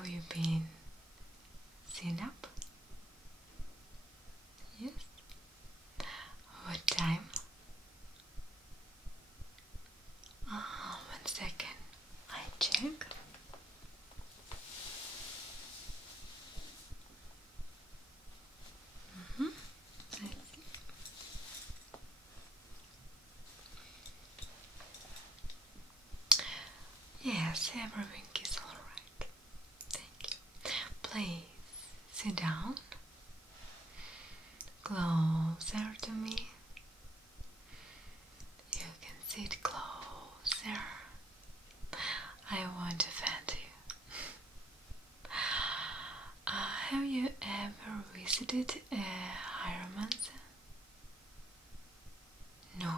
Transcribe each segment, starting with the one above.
Have you been sitting up? Yes. What time? 1 second. I check. Let's see. Yes, everything is alright. Thank you. Please sit down. Closer to me. You can sit closer. I want to offend you. Have you ever visited a chiromancer? No.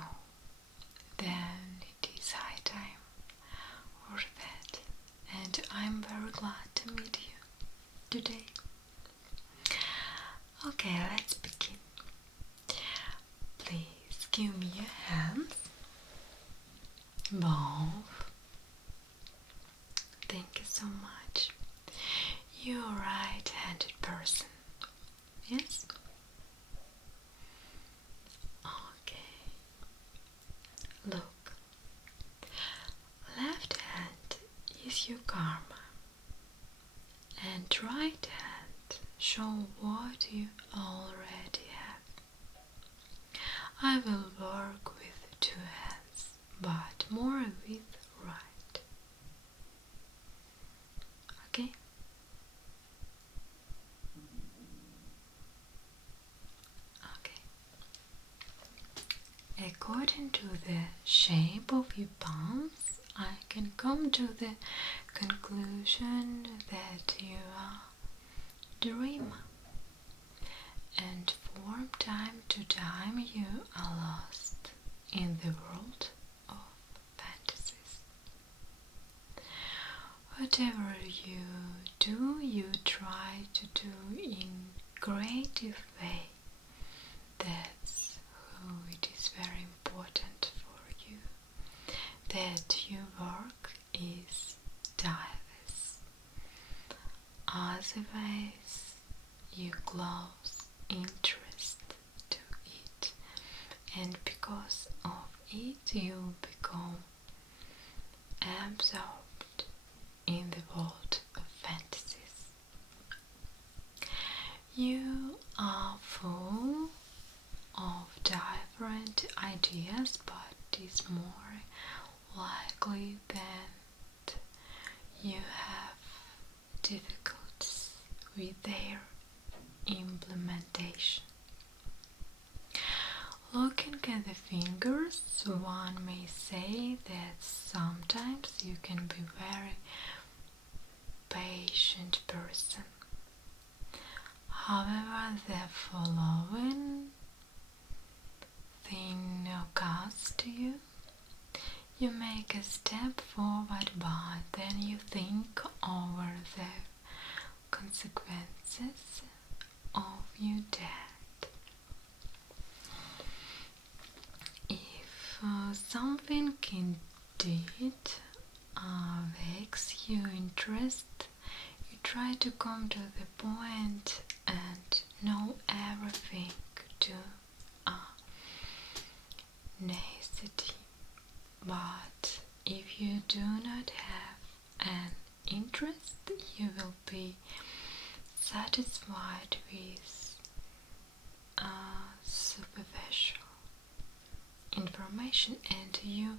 Then it is high time for that, and I'm very glad to meet you today. Okay, let's begin. Please give me your hands. Both. Thank you so much. You're a right-handed person. Yes? Okay. Look. Left hand is your karma, and right hand show what you already have. I will work with 2 hands, but more with right. Okay? Okay. According to the shape of your palms, I can come to the conclusion that you are a dreamer, and from time to time you are lost in the world of fantasies. Whatever you do, you try to do in creative way. That's who it is very important for you, that your work is diverse. Otherwise, you lose interest to it, and because of it, you become absorbed in the world of fantasies. You are full of different ideas, but it's more likely that you have difficulties with their implementation. Looking at the fingers, one may say that sometimes you can be very patient person. However, the following thing occurs to you. You make a step forward, but then you think over the consequences of your deed. If something indeed wakes your interest, you try to come to the point and know everything to a nicety. But if you do not have an interest, you will be satisfied with superficial information, and you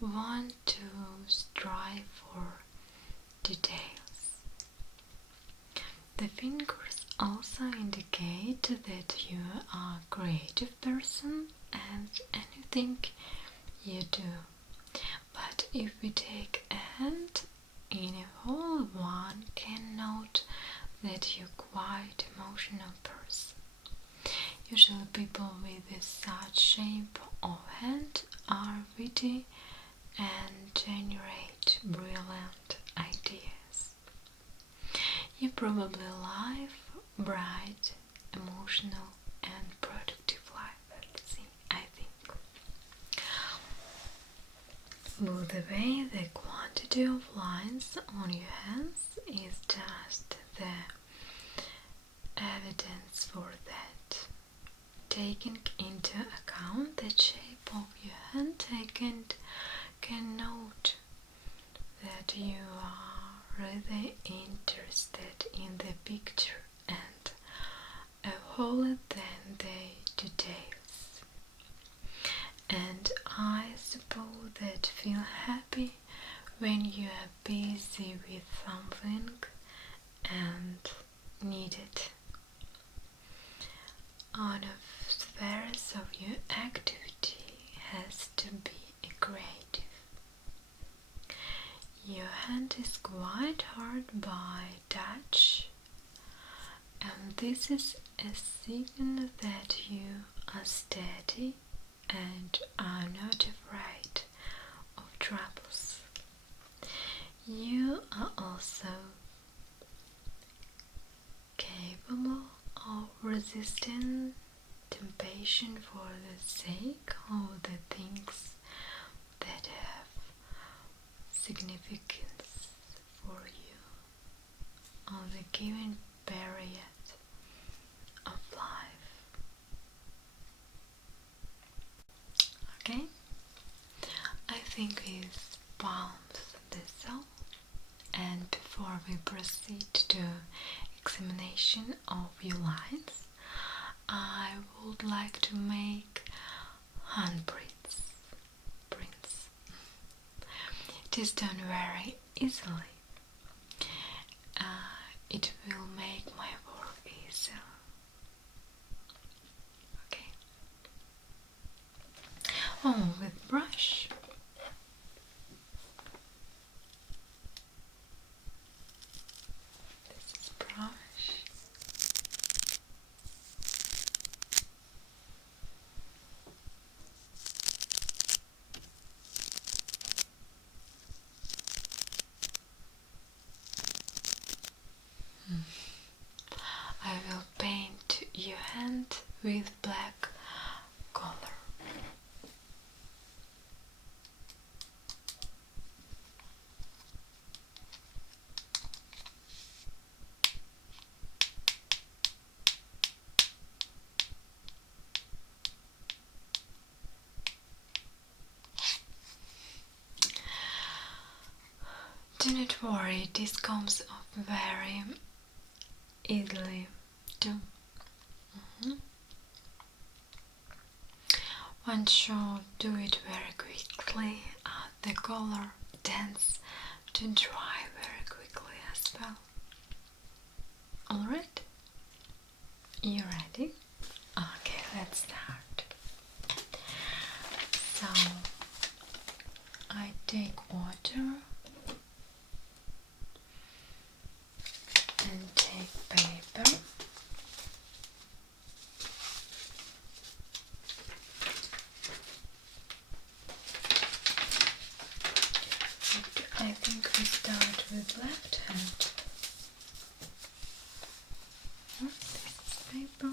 want to strive for details. The fingers also indicate that you are a creative person and anything you do. But if we take a hand in a whole, one can note that you're quite emotional person. Usually people with such shape of hand are witty and generate brilliant ideas. You probably live bright, emotional and productive life, I think. smooth away the quantity of lines on your hands is just the evidence for that. Taking into account the shape of your hand, I can note that you are really interested in the picture and a whole than the details. And I suppose that feel happy when you are busy with something and need it. One of the spheres of your activity has to be creative. Your hand is quite hard by touch, and this is a signal that you are steady and are not afraid of troubles. You are also capable of resisting temptation for the sake of the things that have significance for you on the given period of life. Okay? I think we've palmed this out, and before we proceed to examination of your lines, I would like to make handprints. It is done very easily. It will make my work easier. Okay. Oh, with brush. This is brush. I will paint your hand with black color. Do not worry, this comes off very easily too. Once you do it very quickly, the color tends to dry very quickly as well. Alright? You ready? Okay, let's start. So, I take water and take paper. I think we start with left hand. This is paper.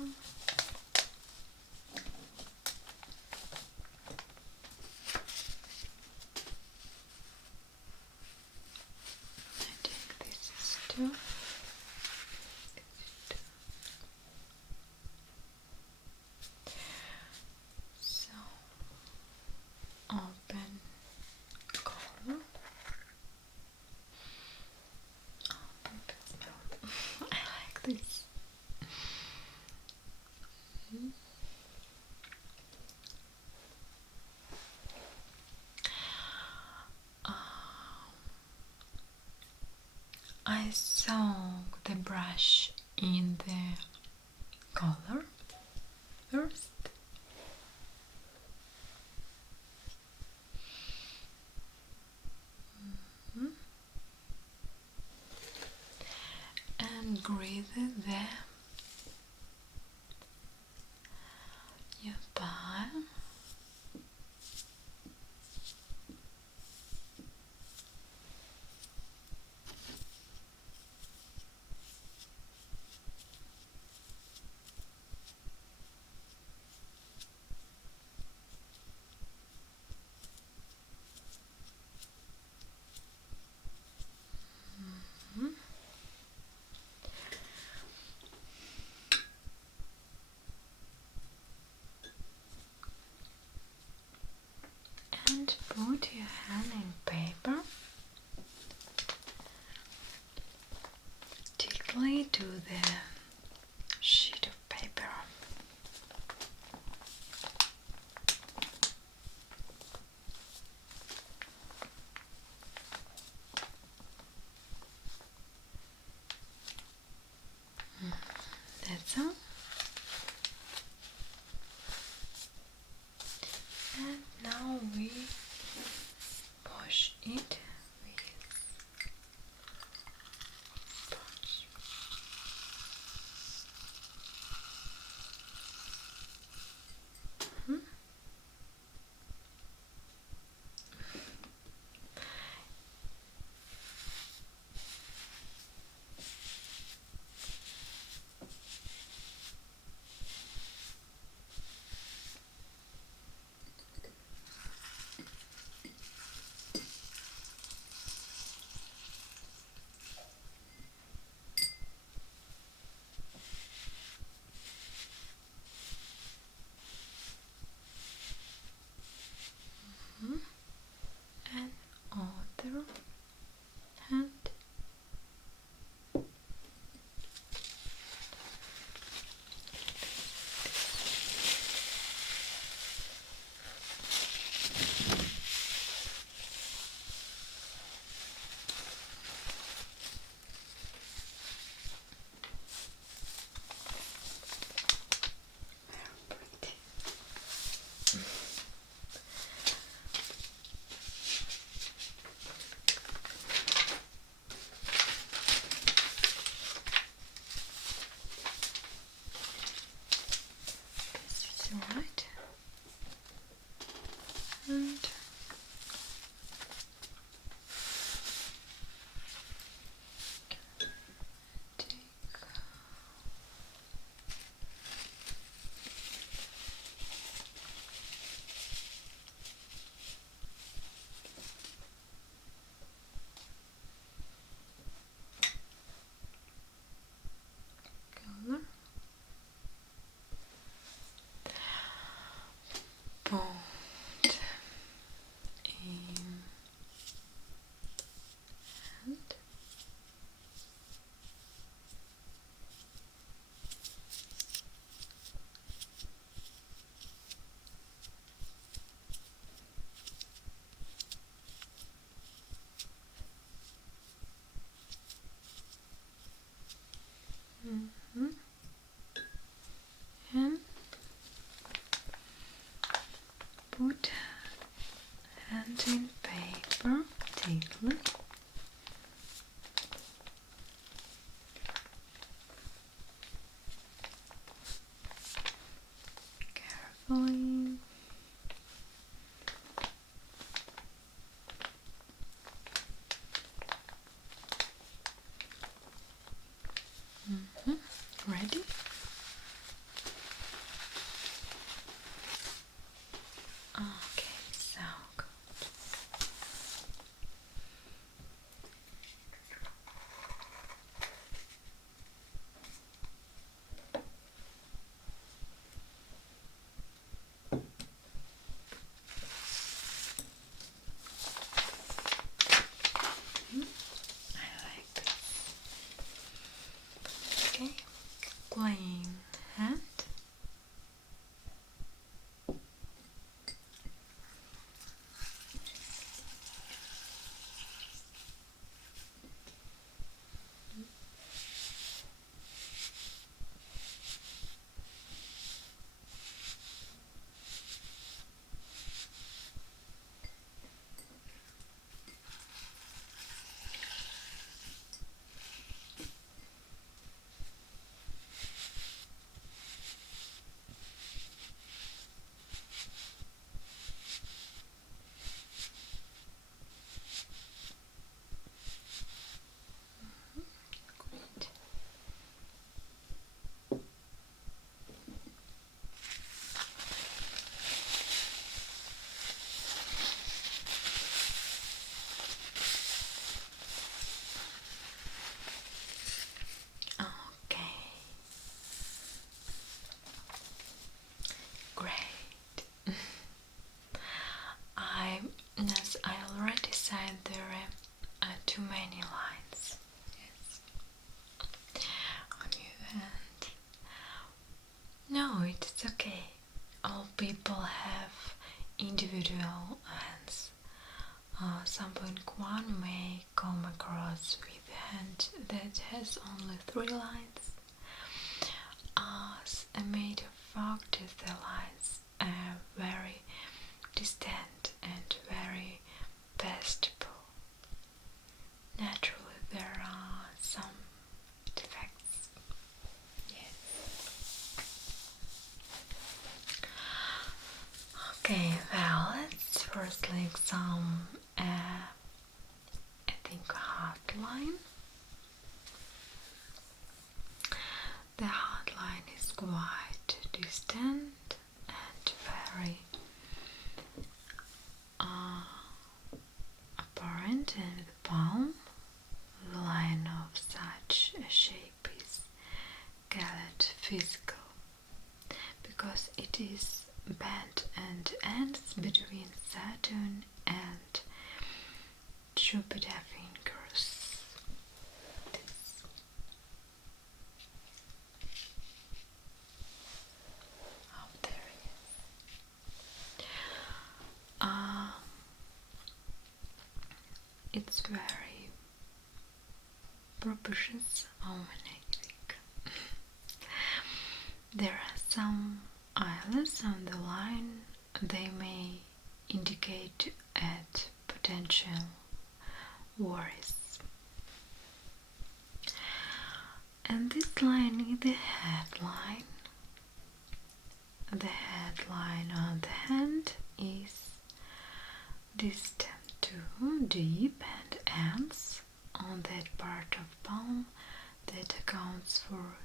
I think this is two. So, open color. I like this. I soak the brush in the color first. And breathe there. Your palm. put your hand in paper, directly to the sheet of paper. That's all. And now we wash it with sponge. And other hand. Right, and take color. Put in hand. And put hand in paper, tightly. Carefully. Ready? Okay, so good. I like this. Okay, close too many lines. Yes. On your hand. No, it's okay. All people have individual hands. Someone may come across with a hand that has only 3 lines. As a matter of fact, the lines are very distant and very palatable. Naturally, there are some defects. Yes. Okay, well, let's firstly examine I think hardline. The hardline is quite distant and very apparent in the palm. The line of such a shape is called physical because it is bent and ends between Saturn and Jupiter fingers. This. Up there, yes. It's very propitious magnetic. There are some eyelets on the line. They may indicate at potential worries. And this line is the headline. The headline on the hand is distant too deep and ends on that part of palm that accounts for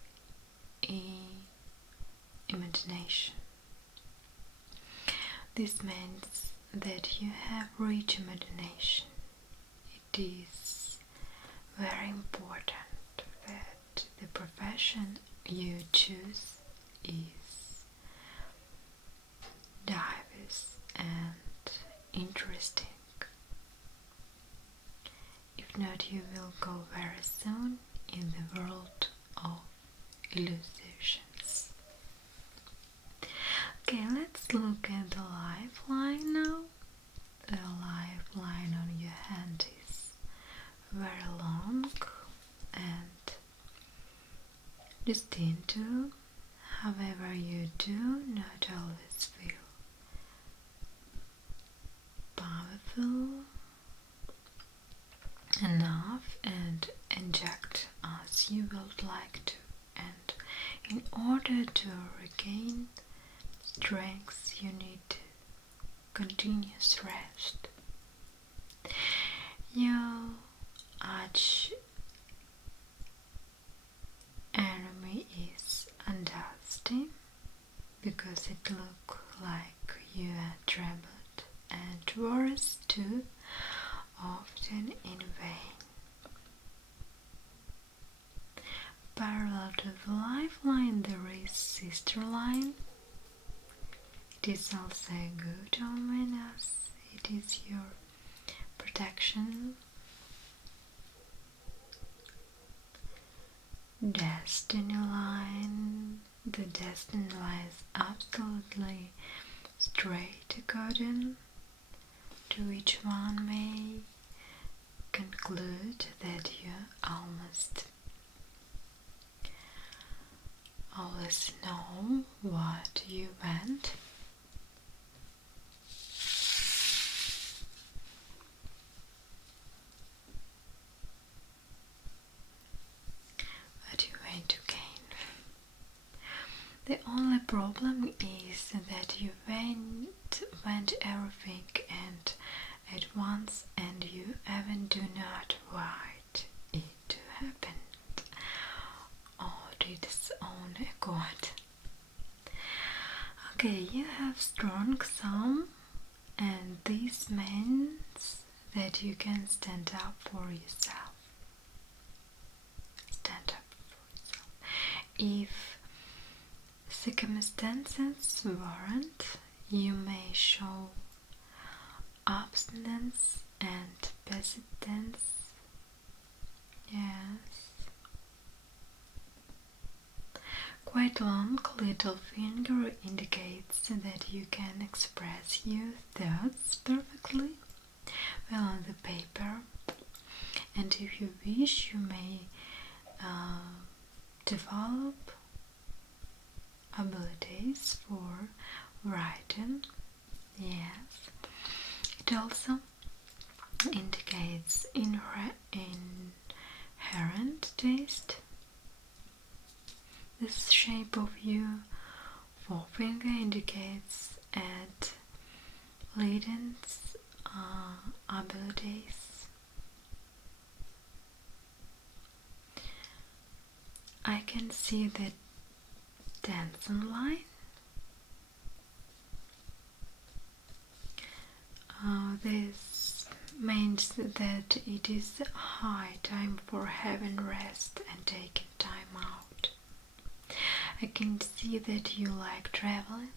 imagination. This means that you have rich imagination. It is very important that the profession you choose is diverse and interesting. If not, you will go very soon in the world of illusions. Okay, let's look at the lifeline now. The lifeline on your hand is very long and distinct. However, you do not always feel powerful enough and inject as you would like to, and in order to regain strength you need continuous rest. Your arch enemy is undusty because it looks like you are troubled and worries too often in vain. Parallel to the lifeline there is sister line. It is also a good omen as it is your protection. Destiny line. The destiny lies absolutely straight according to which one may conclude that you almost always know what you want. What you want to gain. The only problem is that you want everything and at once, and you even do not want it to happen of its own accord. Okay, you have strong thumb, and this means that you can stand up for yourself. Stand up for yourself. If circumstances warrant, you may show abstinence and persistence Yes. Quite long little finger indicates that you can express your thoughts perfectly well on the paper, and if you wish, you may develop abilities for writing. Yes. It also indicates inherent taste. This shape of your forefinger indicates at Leiden's abilities. I can see the dancing line. This means that it is high time for having rest and taking time out. I can see that you like traveling,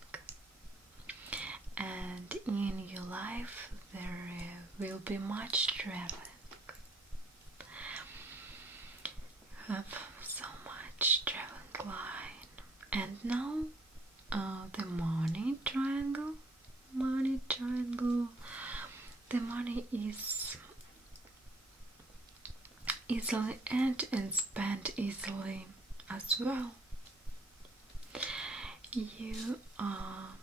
and in your life there will be much traveling. You have so much traveling line. And now the money triangle. The money is easily earned and spent easily as well. You are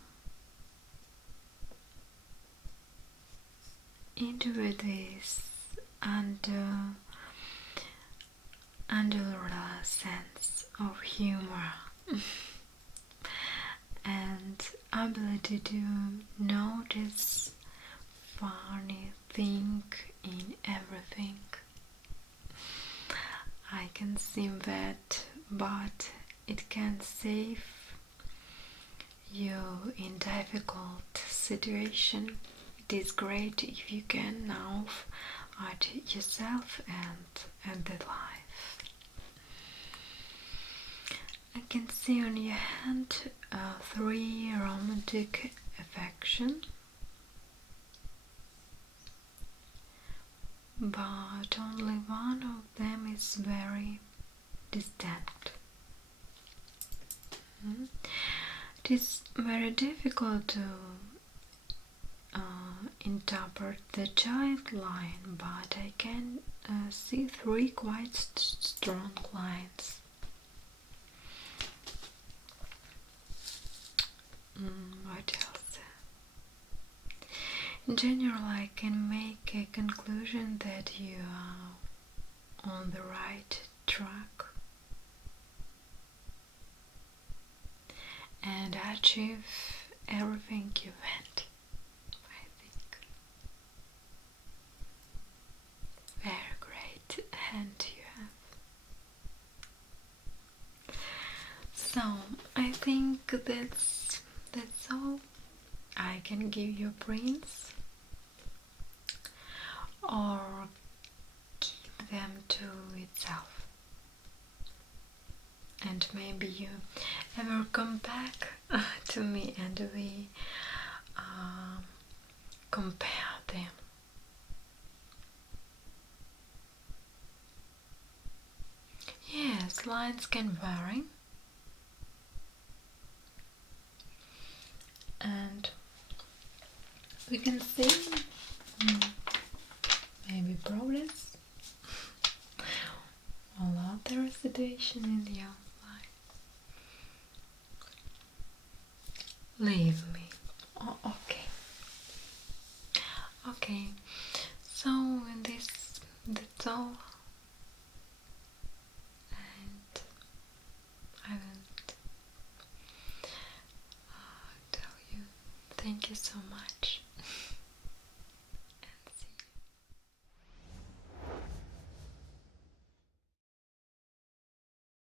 into this under a sense of humor and ability to notice funny thing in everything. I can see that, but it can save you in difficult situation. It is great if you can laugh at yourself and the life. I can see on your hand 3 romantic affection, but only one of them is very distant. It is very difficult to interpret the child line, but I can see 3 quite strong lines. What else? In general, I can make a conclusion that you are on the right track and achieve everything you want. I think very great hand you have. So I think that's all. I can give you prints or keep them to itself, and maybe you ever come back to me and we compare them. Yes, lines can vary, and we can see maybe progress or other situation in your life. Leave me. Oh, okay. Okay, so in this, that's all, and I will tell you thank you so much.